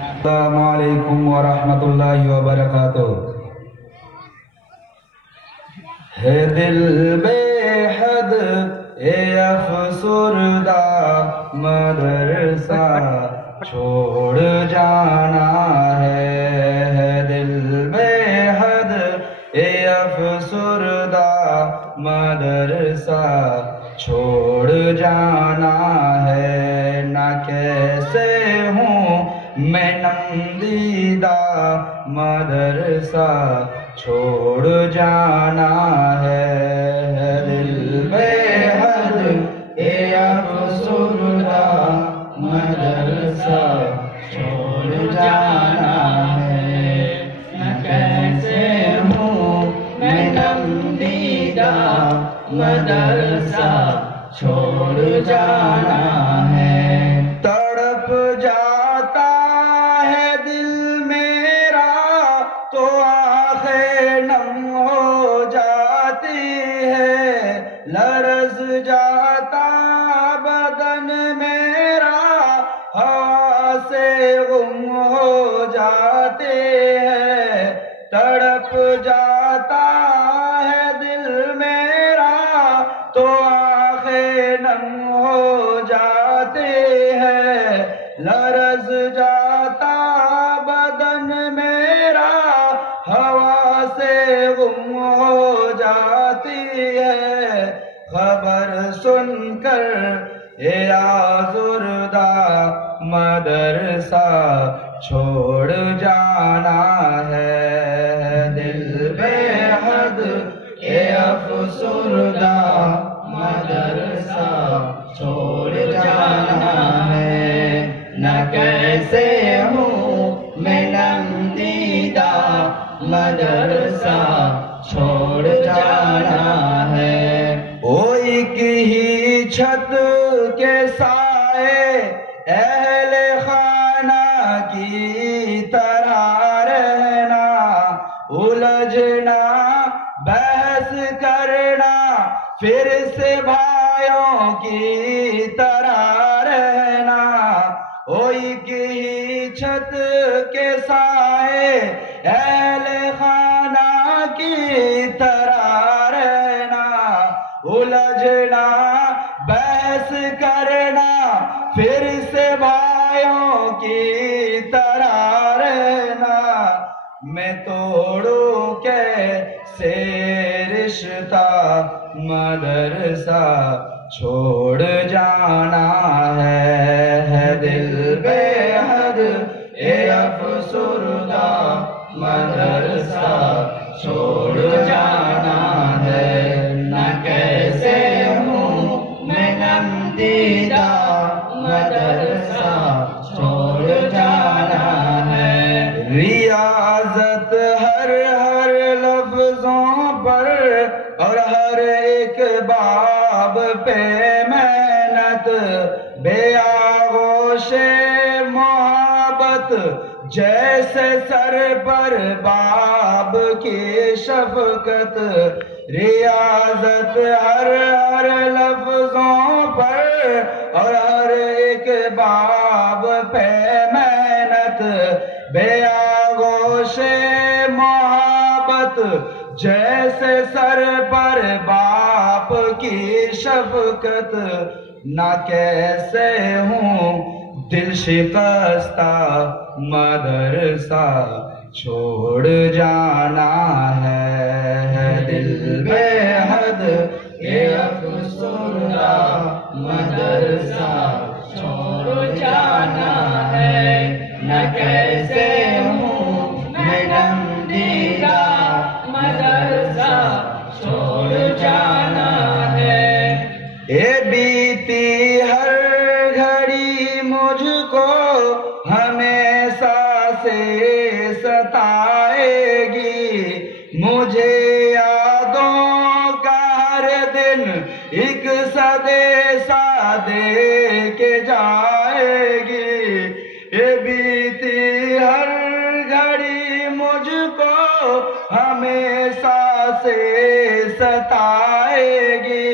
अस्सलामुअलैकुम वरहमतुल्लाहि वबरकातुह। है दिल बेहद ए अफसुरदा मदरसा छोड़ जाना है दिल बेहद ए अफसुरदा मदरसा छोड़ जाना है। ना कैसे हूँ मैं नमदीदा मदरसा छोड़ जाना है दिल बेहद ए अफसुरदा मदरसा छोड़ जाना है। न कैसे हूँ मैं नमदीदा मदरसा छोड़ जाना है। तड़प जाता है दिल मेरा तो आंखें नम हो जाती है। लरज़ जाता बदन मेरा हवा से गुम हो जाते हैं। तड़प जाता है दिल मेरा तो आंखें नम हो जाते हैं। लरज़ जाता बदन मेरा हवा से गुम हो जाती है। खबर सुनकर ए आज़ुर्दा मदरसा छोड़ जाना है दिल बेहद ए अफसुरदा मदरसा छोड़ जाना है। न कैसे हूँ मैं नमदीदा मदरसा छोड़ जाना है। ओ एक ही छत के साए अहले खाना की तरह रहना। उलझना बहस करना फिर से भाइयों की तरह रहना। ओई की छत के साए अहले खाना की तरह रहना। उलझना बहस करना फिर से भाइयों की तरह रहना। मैं तोड़ू कैसे रिश्ता मदरसा छोड़ जाना है दिल बेहद ए अफसुरदा मदरसा छोड़ जाना है। न कैसे हूँ मैं नमदीदा मदरसा छोड़ जाना है। रियाजत हर हर लफ्जों पर और हर एक बाब पे मेहनत। बेआगोशे मोहब्बत जैसे सर पर बाब की शफकत। रियाजत हर हर लफ्जों पर और हर एक बाब पे मेहनत। बेआगोशे मोहब्बत जैसे सर पर बाप की शफकत। ना कैसे हूँ दिल शिकस्ता मदरसा छोड़ जाना है दिल बेहद ए अफसुरदा मदरसा छोड़ जाना है। न कैसे हूँ मैं नमदीदा मदरसा छोड़ जाना है। ए बीती हर घड़ी मुझको हमेशा से सताएगी। मुझे यादों का हर दिन एक सदेसा दे के जाएगी। ये बीती हर घड़ी मुझको हमेशा से सताएगी।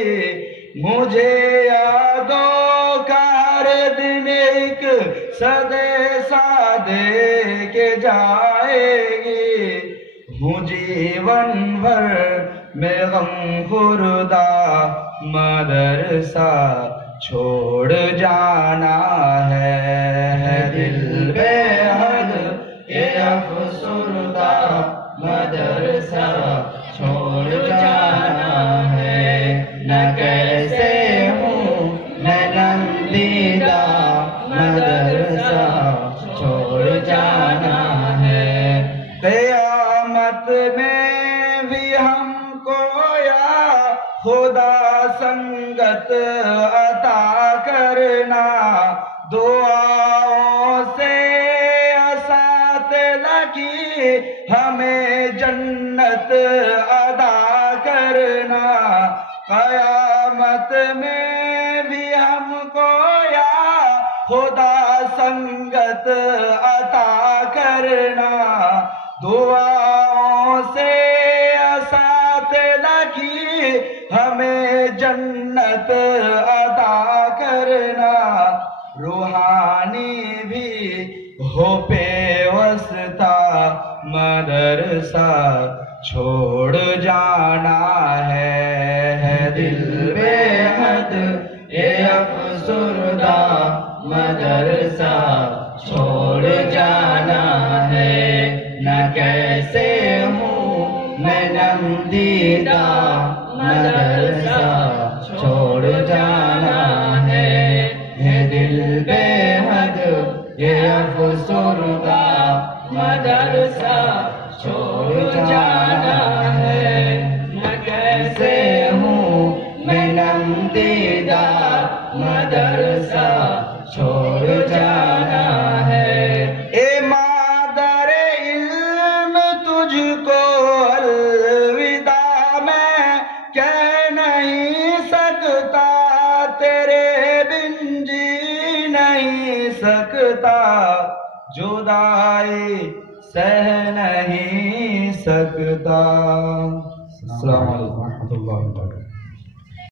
मुझे यादों का हर दिन एक सदेसा दे के जाएगी। हूँ जीवन भर में गमखुर्दा मदरसा छोड़ जाना है। दिल बेहद ये अफसुर्दा मदरसा छोड़ जाना है। न कैसे हूँ मैं नंदीदा मदरसा छोड़ जाना है। क़यामत में भी हमको या खुदा संगत अता करना। दुआओं से असातिज़ा की हमें जन्नत अदा करना। क़यामत में भी हमको या खुदा संगत अता करना। दुआओं से असातिज़ा की हमें जन्नत अता करना। रूहानी भी हो पेवस्ता मदरसा छोड़ जाना है। दिल बेहद ये अफसुर्दा मदरसा छोड़ जाना है। न कैसे हूँ मैं नंदीदा मदरसा छोड़ जाना है। दिल बेहद ये अफसुर्दा मदरसा छोड़ जाना है। न कैसे हूँ मैं नंदीदा मदरसा छोड़ जाना है। ए मादरे इल्म तुझको अलविदा मैं कह नहीं सकता। तेरे बिन जी नहीं सकता। जुदाई सह नहीं सकता। अस्सलाम वालेकुम।